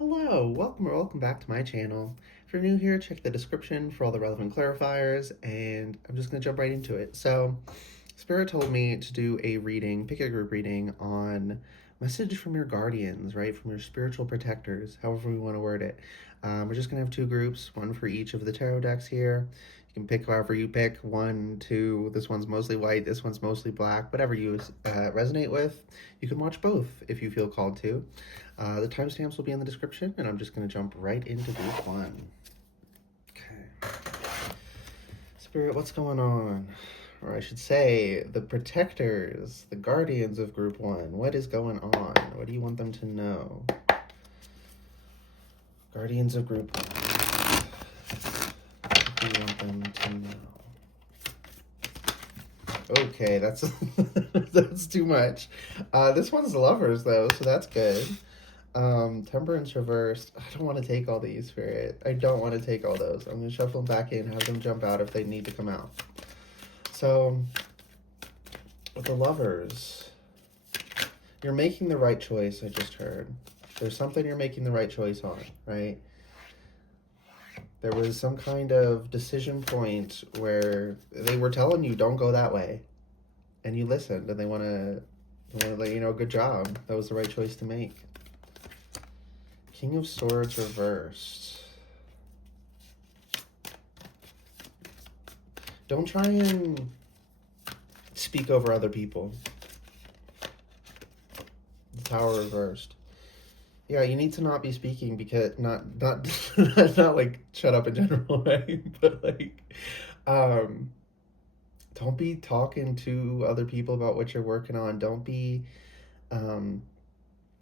Hello, welcome or welcome back to my channel. If you're new here, check the description for all the relevant clarifiers, and I'm just going to jump right into it. So, Spirit told me to do a reading, pick a group reading on message from your guardians, right? From your spiritual protectors, however we want to word it. We're just going to have two groups, one for each of the tarot decks here. You can pick however you pick, one, two, this one's mostly white, this one's mostly black, whatever you resonate with. You can watch both if you feel called to. The timestamps will be in the description, and I'm just going to jump right into group one. Okay. Spirit, what's going on? Or I should say, the protectors, the guardians of group one. What is going on? What do you want them to know? Guardians of group one. What do you want them to know? Okay, that's that's too much. This one's lovers though, so that's good. Temperance reversed. I don't want to take all these, Spirit. I don't want to take all those. I'm going to shuffle them back in, have them jump out if they need to come out. So, with the lovers, you're making the right choice, I just heard. There's something you're making the right choice on, right? There was some kind of decision point where they were telling you, don't go that way. And you listened, and they want to let you know, good job. That was the right choice to make. King of Swords reversed. Don't try and speak over other people. The Tower reversed. Yeah, you need to not be speaking because not not like shut up in general, right? But like, don't be talking to other people about what you're working on. Don't be,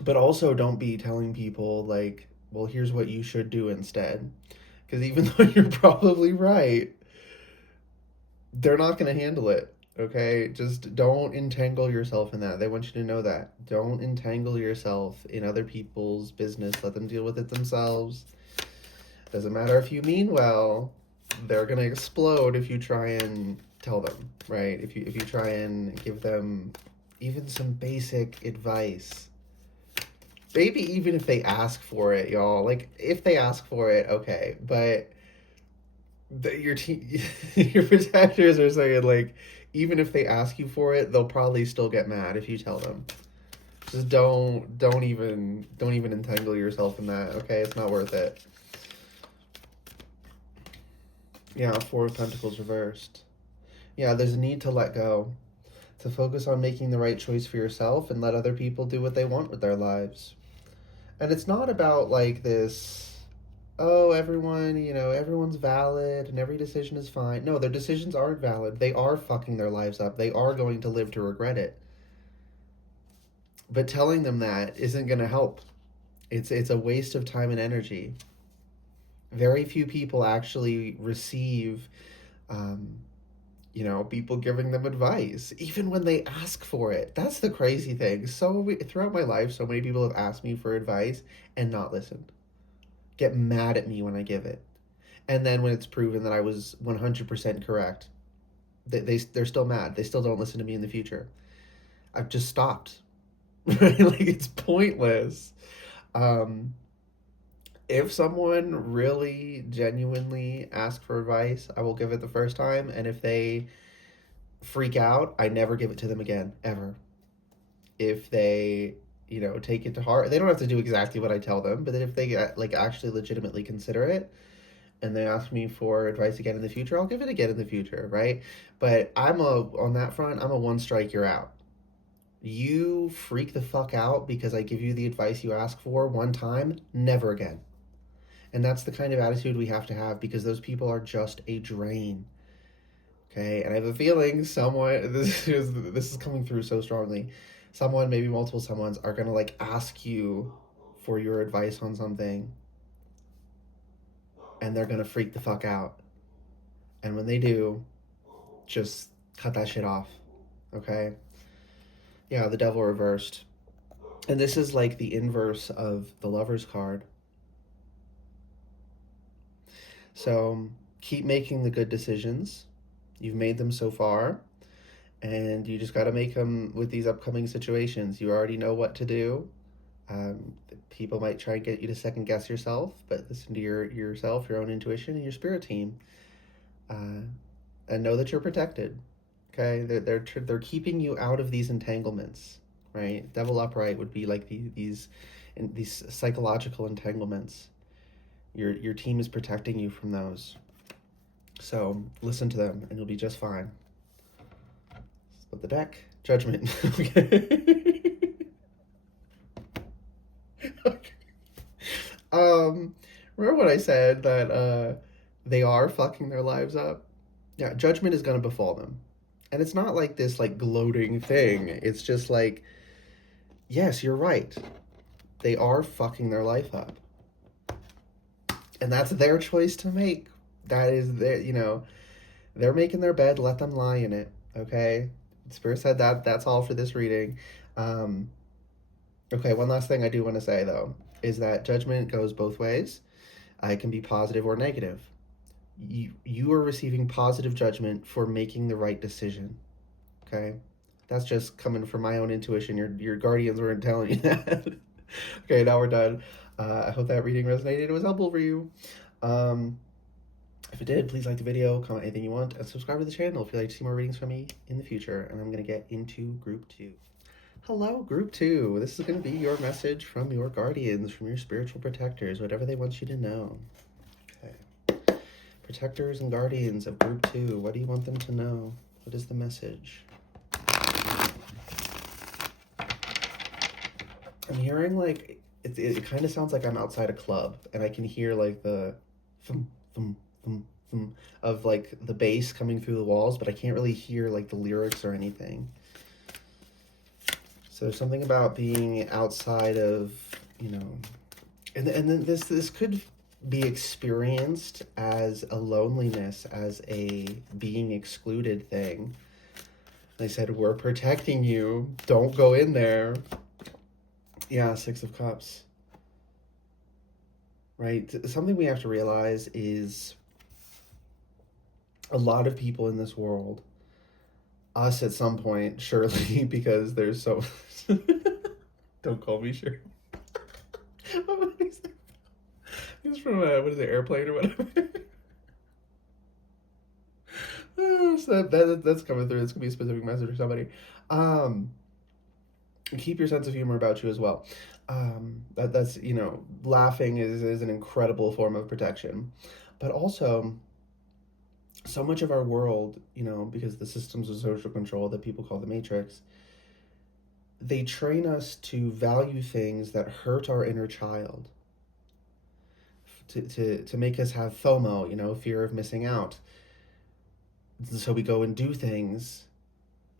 but also don't be telling people like, well, here's what you should do instead. Because even though you're probably right, they're not going to handle it. Okay, just don't entangle yourself in that. They want you to know that. Don't entangle yourself in other people's business. Let them deal with it themselves. Doesn't matter if you mean well, they're gonna explode if you try and tell them, right? If you try and give them even some basic advice. Maybe even if they ask for it, y'all. Like if they ask for it, okay. But your your protectors are saying like, even if they ask you for it, they'll probably still get mad if you tell them. Just don't even entangle yourself in that. Okay, it's not worth it. Yeah, Four of Pentacles reversed. Yeah, there's a need to let go, to focus on making the right choice for yourself and let other people do what they want with their lives. And it's not about like this, oh, everyone, everyone's valid and every decision is fine. No, their decisions aren't valid. They are fucking their lives up. They are going to live to regret it. But telling them that isn't going to help. It's a waste of time and energy. Very few people actually receive people giving them advice, even when they ask for it. That's the crazy thing. Throughout my life, so many people have asked me for advice and not listened. Get mad at me when I give it. And then when it's proven that I was 100% correct, they're still mad. They still don't listen to me in the future. I've just stopped. Like, it's pointless. If someone really genuinely asks for advice, I will give it the first time. And if they freak out, I never give it to them again, ever. If they, take it to heart, they don't have to do exactly what I tell them, but then if they like actually legitimately consider it and they ask me for advice again in the future, I'll give it again in the future, right? But on that front, I'm a one strike, you're out. You freak the fuck out because I give you the advice you ask for one time, never again. And that's the kind of attitude we have to have because those people are just a drain. Okay, and I have a feeling someone this is coming through so strongly. Someone, maybe multiple someones, are gonna like ask you for your advice on something, and they're gonna freak the fuck out. And when they do, just cut that shit off. Okay? Yeah, the Devil reversed. And this is like the inverse of the Lover's card. So keep making the good decisions. You've made them so far, and you just got to make them with these upcoming situations. You already know what to do. People might try and get you to second guess yourself, but listen to yourself, your own intuition, and your spirit team, uh, and know that you're protected. Okay, they're keeping you out of these entanglements, right? Devil upright would be like these psychological entanglements. Your team is protecting you from those. So listen to them, and you'll be just fine. Split the deck. Judgment. Okay. Okay. Remember what I said that they are fucking their lives up? Yeah, judgment is gonna befall them. And it's not like this like gloating thing. It's just like, yes, you're right. They are fucking their life up. And that's their choice to make. That is their, they're making their bed, let them lie in it. Okay? Spirit said that's all for this reading. Um, okay, one last thing I do want to say though is that judgment goes both ways. It can be positive or negative. You are receiving positive judgment for making the right decision. Okay? That's just coming from my own intuition. Your guardians weren't telling you that. Okay, now we're done. I hope that reading resonated. It was helpful for you. If it did, please like the video, comment anything you want, and subscribe to the channel if you'd like to see more readings from me in the future. And I'm going to get into group 2. Hello, group 2. This is going to be your message from your guardians, from your spiritual protectors, whatever they want you to know. Okay. Protectors and guardians of group 2. What do you want them to know? What is the message? I'm hearing like it kind of sounds like I'm outside a club, and I can hear like the thum, thum, thum, thum, of like the bass coming through the walls, but I can't really hear like the lyrics or anything. So there's something about being outside of, and then this could be experienced as a loneliness, as a being excluded thing. They said, we're protecting you. Don't go in there. Yeah, 6 of Cups. Right? Something we have to realize is a lot of people in this world, us at some point, surely, because there's so... Don't call me Shirley. He's from, what is it, Airplane or whatever? So that's coming through. It's going to be a specific message for somebody. Keep your sense of humor about you as well. That's laughing is an incredible form of protection, but also so much of our world, because the systems of social control that people call the Matrix, they train us to value things that hurt our inner child, to make us have FOMO, fear of missing out. So we go and do things,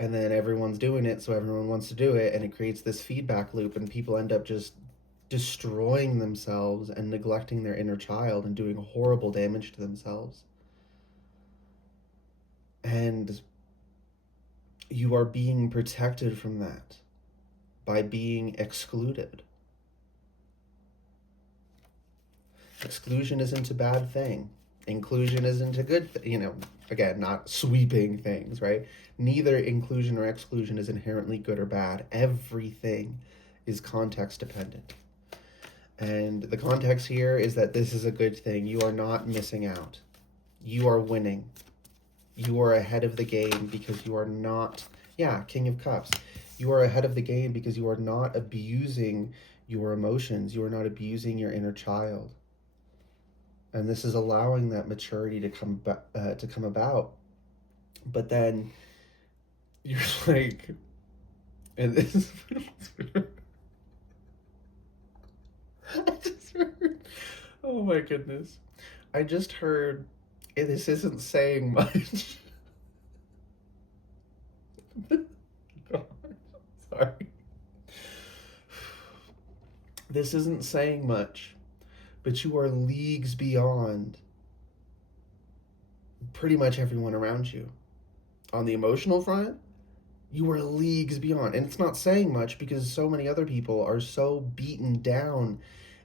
and then everyone's doing it, so everyone wants to do it, and it creates this feedback loop, and people end up just destroying themselves and neglecting their inner child and doing horrible damage to themselves. And you are being protected from that by being excluded. Exclusion isn't a bad thing. Inclusion isn't a good thing, again, not sweeping things, right? Neither inclusion or exclusion is inherently good or bad. Everything is context dependent. And the context here is that this is a good thing. You are not missing out. You are winning. You are ahead of the game because you are not, King of Cups. You are ahead of the game because you are not abusing your emotions. You are not abusing your inner child. And this is allowing that maturity to come about. But then you're like, and this I just heard, oh my goodness. I just heard, this isn't saying much. God, sorry. This isn't saying much, but you are leagues beyond pretty much everyone around you. On the emotional front, you are leagues beyond. And it's not saying much because so many other people are so beaten down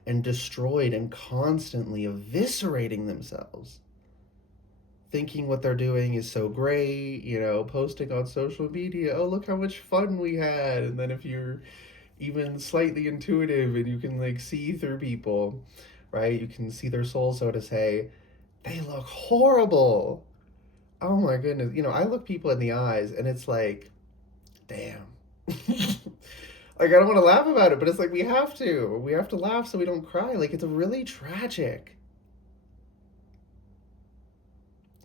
and destroyed and constantly eviscerating themselves, thinking what they're doing is so great, posting on social media, oh, look how much fun we had. And then if you're even slightly intuitive and you can like see through people, right? You can see their soul, so to say. They look horrible. Oh my goodness. I look people in the eyes and it's like, damn. Like, I don't want to laugh about it, but it's like we have to. We have to laugh so we don't cry. Like, it's really tragic.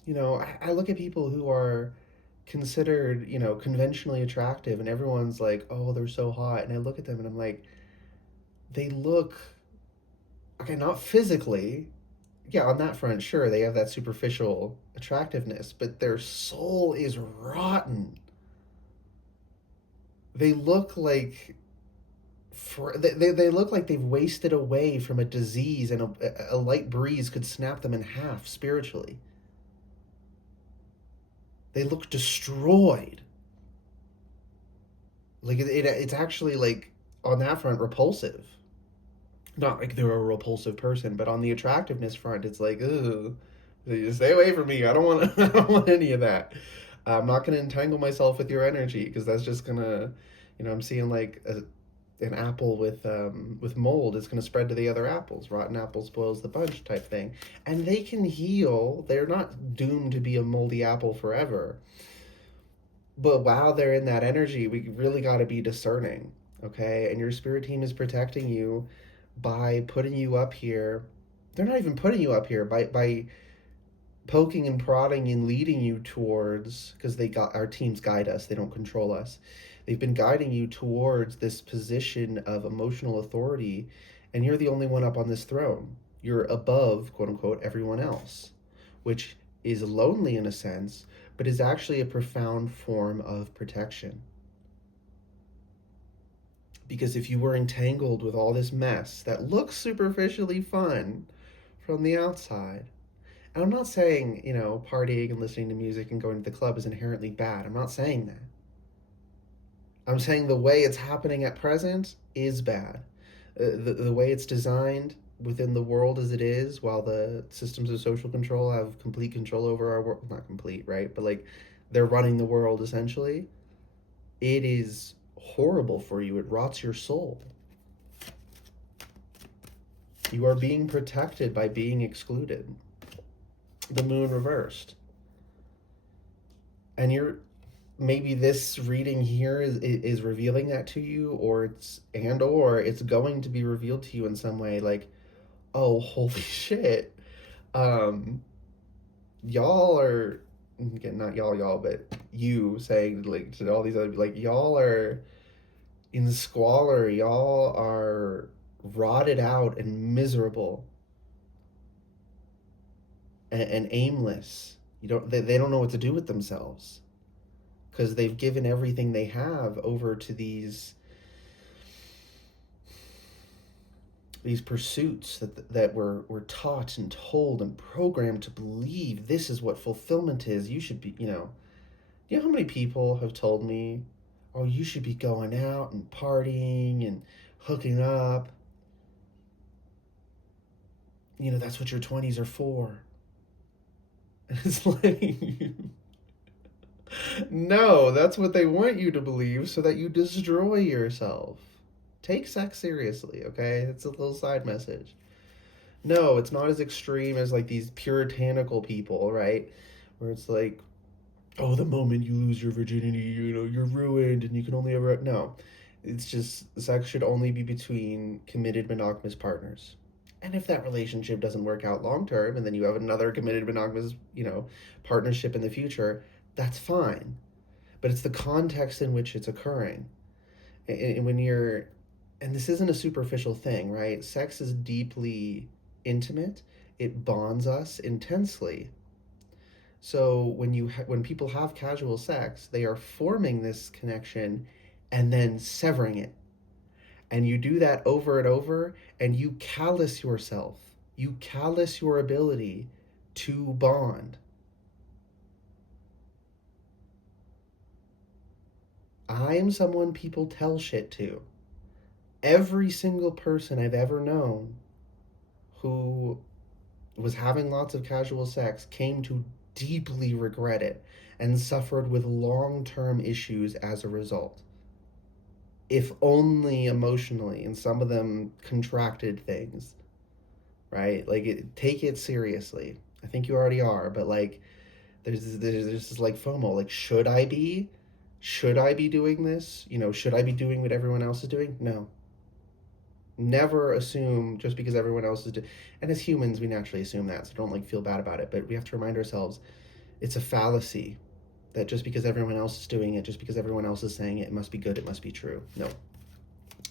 I look at people who are considered, conventionally attractive, and everyone's like, oh, they're so hot. And I look at them and I'm like, they look, okay, not physically. Yeah, on that front, sure, they have that superficial attractiveness, but their soul is rotten. They look like they look like they've wasted away from a disease, and a light breeze could snap them in half spiritually. They look destroyed. Like it's actually like on that front repulsive. Not like they're a repulsive person, but on the attractiveness front, it's like, ugh, stay away from me. I don't want I don't want any of that. I'm not gonna entangle myself with your energy because that's just gonna, I'm seeing like an apple with mold is going to spread to the other apples. Rotten apple spoils the bunch type thing. And they can heal. They're not doomed to be a moldy apple forever. But while they're in that energy, we really got to be discerning, okay? And your spirit team is protecting you by putting you up here. They're not even putting you up here by poking and prodding and leading you towards, because they got our teams guide us, they don't control us. They've been guiding you towards this position of emotional authority, and you're the only one up on this throne. You're above, quote unquote, everyone else, which is lonely in a sense, but is actually a profound form of protection. Because if you were entangled with all this mess that looks superficially fun from the outside, and I'm not saying, partying and listening to music and going to the club is inherently bad. I'm not saying that. I'm saying the way it's happening at present is bad. The way it's designed within the world as it is, while the systems of social control have complete control over our world, not complete, right? But like they're running the world essentially, it is horrible for you. It rots your soul. You are being protected by being excluded. The moon reversed. And maybe this reading here is revealing that to you, or it's going to be revealed to you in some way, like, oh, holy shit. Y'all are, again, not y'all, but you saying, like, to all these other, like, y'all are in squalor, y'all are rotted out and miserable and aimless. They don't know what to do with themselves because they've given everything they have over to these pursuits that we're taught and told and programmed to believe this is what fulfillment is. You should be, you know how many people have told me, oh, you should be going out and partying and hooking up. That's what your 20s are for. And it's like, no, that's what they want you to believe so that you destroy yourself. Take sex seriously, okay? It's a little side message. No, it's not as extreme as like these puritanical people, right? Where it's like, oh, the moment you lose your virginity, you're ruined and you can only ever. No, it's just sex should only be between committed monogamous partners. And if that relationship doesn't work out long term and then you have another committed monogamous, partnership in the future, that's fine. But it's the context in which it's occurring. And and this isn't a superficial thing, right? Sex is deeply intimate. It bonds us intensely. So when people have casual sex, they are forming this connection and then severing it. And you do that over and over, and you callous yourself. You callous your ability to bond. I am someone people tell shit to. Every single person I've ever known who was having lots of casual sex came to deeply regret it and suffered with long-term issues as a result. if only emotionally, and some of them contracted things, right? Like, take it seriously. I think you already are, but like, there's this like FOMO. Like, should I be doing this? Should I be doing what everyone else is doing? No. Never assume just because everyone else is doing. And as humans, we naturally assume that, so don't like feel bad about it. But we have to remind ourselves, it's a fallacy that just because everyone else is doing it, just because everyone else is saying it, it must be good, it must be true. No,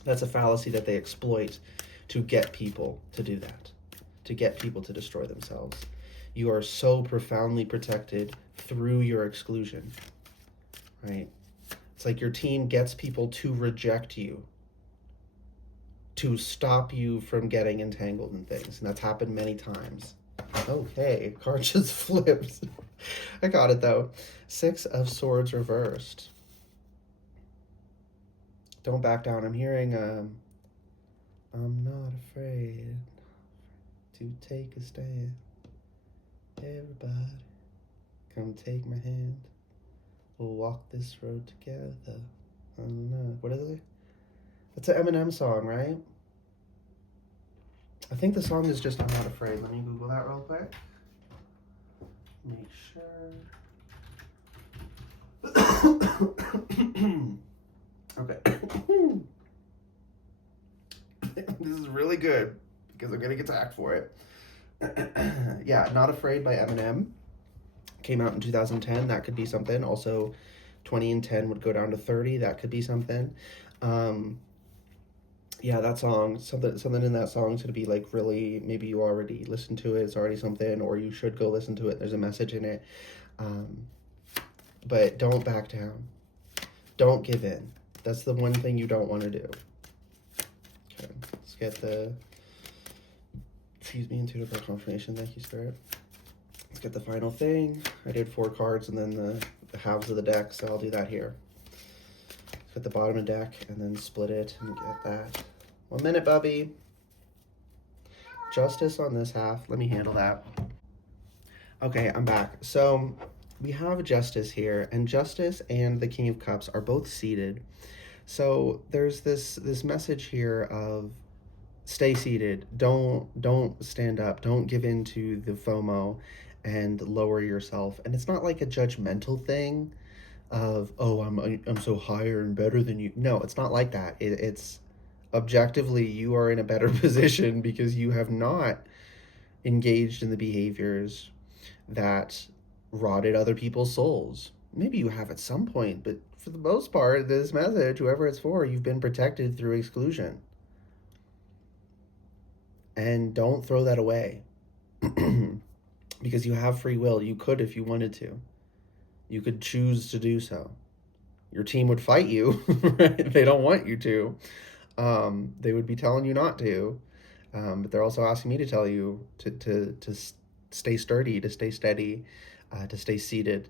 that's a fallacy that they exploit to get people to do that, to get people to destroy themselves. You are so profoundly protected through your exclusion, right? It's like your team gets people to reject you, to stop you from getting entangled in things. And that's happened many times. Okay, card just flipped. I got it though. 6 of Swords reversed. Don't back down. I'm hearing, I'm not afraid to take a stand. Everybody, come take my hand. We'll walk this road together. I don't know. What is it? It's an Eminem song, right? I think the song is just I'm Not Afraid. Let me Google that real quick. Make sure. Okay. This is really good because I'm getting attacked for it. Yeah, Not Afraid by Eminem. Came out in 2010. That could be something. Also, 20 and 10 would go down to 30. That could be something. Yeah, that song, something in that song is going to be like really, maybe you already listened to it, it's already something, or you should go listen to it. There's a message in it. But don't back down. Don't give in. That's the one thing you don't want to do. Okay, let's get the, excuse me, intuitive confirmation. Thank you, Spirit. Let's get the final thing. I did 4 cards and then the halves of the deck, so I'll do that here. Let's get the bottom of the deck and then split it and get that. 1 minute, Bubby. Justice on this half. Let me handle that. Okay, I'm back. So we have Justice here, and Justice and the King of Cups are both seated. So there's this message here of stay seated. Don't stand up. Don't give in to the FOMO and lower yourself. And it's not like a judgmental thing of, oh, I'm so higher and better than you. No, it's not like that. It's objectively you are in a better position because you have not engaged in the behaviors that rotted other people's souls. Maybe you have at some point, but for the most part, this message, whoever it's for, you've been protected through exclusion. And don't throw that away. Because you have free will. You could if you wanted to. You could choose to do so. Your team would fight you, right? They don't want you to. They would be telling you not to. But they're also asking me to tell you to stay sturdy, to stay steady, to stay seated,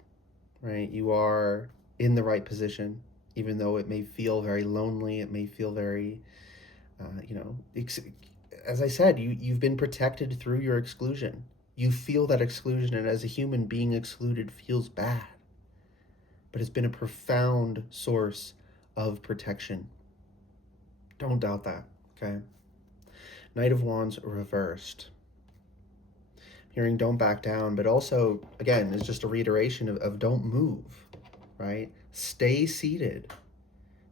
right? You are in the right position, even though it may feel very lonely. It may feel very, as I said, you've been protected through your exclusion. You feel that exclusion, and as a human, being excluded feels bad. But it's been a profound source of protection. Don't doubt that, okay? Knight of Wands reversed. Hearing don't back down, but also, again, it's just a reiteration of don't move, right? Stay seated.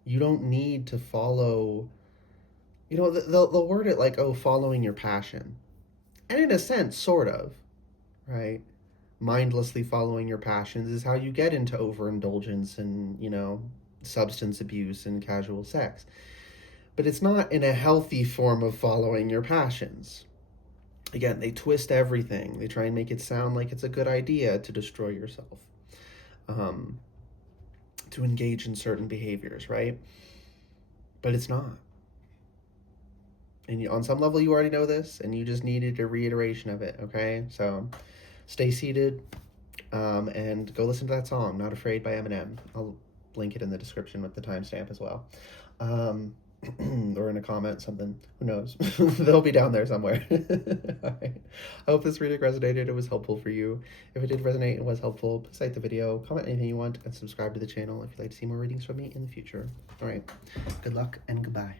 You don't need to follow, they'll word it like, oh, following your passion. And in a sense, sort of, right? Mindlessly following your passions is how you get into overindulgence and, substance abuse and casual sex. But it's not in a healthy form of following your passions. Again, they twist everything. They try and make it sound like it's a good idea to destroy yourself, to engage in certain behaviors, right? But it's not. And on some level, you already know this, and you just needed a reiteration of it, okay? So stay seated, and go listen to that song, Not Afraid by Eminem. I'll link it in the description with the timestamp as well. or in a comment, something. Who knows? They'll be down there somewhere. All right. I hope this reading resonated. It was helpful for you. If it did resonate and was helpful, please like the video, comment anything you want, and subscribe to the channel if you'd like to see more readings from me in the future. All right. Good luck and goodbye.